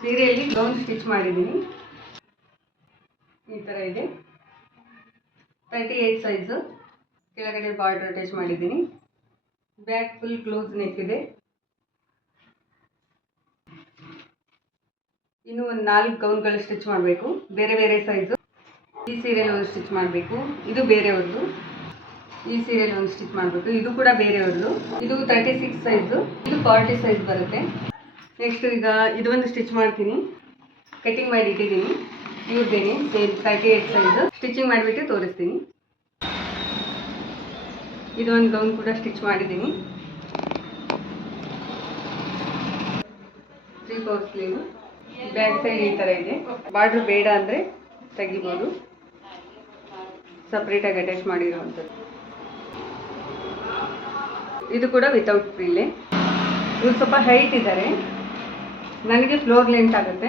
ಸೀರೆಯಲ್ಲಿ gown stitch ಮಾಡಿದ್ದೀನಿ. ಈ ಥರ ಇದೆ. 38 ಸೈಜು. ಕೆಳಗಡೆ ಬಾರ್ಡರ್ ಅಟ್ಯಾಚ್ ಮಾಡಿದ್ದೀನಿ. ಬ್ಯಾಕ್ ಫುಲ್ ಕ್ಲೋಸ್ ನೆಕ್ ಇದೆ. ಇನ್ನು ಒಂದು 4 ಗೌನ್ಗಳು ಸ್ಟಿಚ್ ಮಾಡಬೇಕು, ಬೇರೆ ಬೇರೆ ಸೈಜು. ಈ ಸೀರೆಯಲ್ಲಿ ಒಂದು ಸ್ಟಿಚ್ ಮಾಡಬೇಕು, ಇದು ಬೇರೆಯವ್ರದ್ದು. ಈ ಸೀರೆಯಲ್ಲಿ ಒಂದು ಸ್ಟಿಚ್ ಮಾಡಬೇಕು, ಇದು ಕೂಡ ಬೇರೆಯವ್ರದ್ದು. ಇದು 36 ಸೈಜು, ಇದು 40 ಸೈಜ್ ಬರುತ್ತೆ. ನೆಕ್ಸ್ಟ್ ಈಗ ಇದೊಂದು ಸ್ಟಿಚ್ ಮಾಡ್ತೀನಿ, ಕಟಿಂಗ್ ಮಾಡಿ ಇಟ್ಟಿದ್ದೀನಿ. ಇವ್ರದ್ದೇನೆ ಸೇಮ್ 38 ಸೈಜು. ಸ್ಟಿಚಿಂಗ್ ಮಾಡಿಬಿಟ್ಟು ತೋರಿಸ್ತೀನಿ. ಇದೊಂದು ಗೌನ್ ಕೂಡ ಸ್ಟಿಚ್ ಮಾಡಿದ್ದೀನಿ. 3/4 ಸ್ಲೀವ್. ಬ್ಯಾಕ್ ಸೈಡ್ ಈ ಥರ ಇದೆ. ಬಾರ್ಡ್ರ್ ಬೇಡ ಅಂದರೆ ತೆಗಿಬೋದು. ಸಪ್ರೇಟಾಗಿ ಅಟ್ಯಾಚ್ ಮಾಡಿರೋವಂಥದ್ದು. ಇದು ಕೂಡ ವಿತೌಟ್ ಫ್ರಿಲ್ಲೇ. ಇವ್ರು ಸ್ವಲ್ಪ ಹೈಟ್ ಇದ್ದಾರೆ, ನನಗೆ ಫ್ಲೋರ್ ಲೆಂತ್ ಆಗುತ್ತೆ.